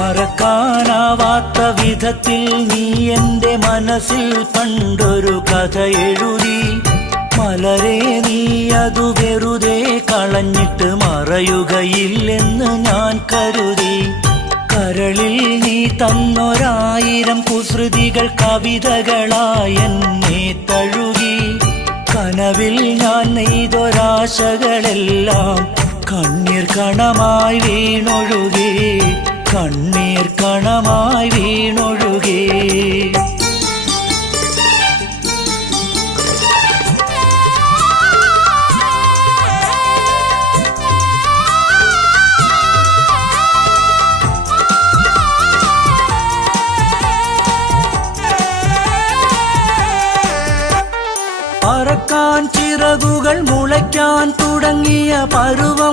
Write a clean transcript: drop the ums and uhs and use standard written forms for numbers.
മറക്കാനാവാത്ത വിധത്തിൽ നീ എന്റെ മനസ്സിൽ പണ്ടൊരു കഥ എഴുതി. മലരെ നീ അതു വെറുതെ കളഞ്ഞിട്ട് മറയുകയില്ലെന്ന് ഞാൻ കരുതി. കരളിൽ നീ തന്നൊരായിരം കുസൃതികൾ കവിതകളായി എന്നെ തഴുകി. കനവിൽ ഞാൻ നെയ്തൊരാശകളെല്ലാം കണ്ണീർ കണമായി വീണൊഴുകി, കണ്ണീർ കണമായി വീണൊഴുകി. പറക്കാൻ ചിറകുകൾ മുളയ്ക്കാൻ തുടങ്ങിയ പരുവം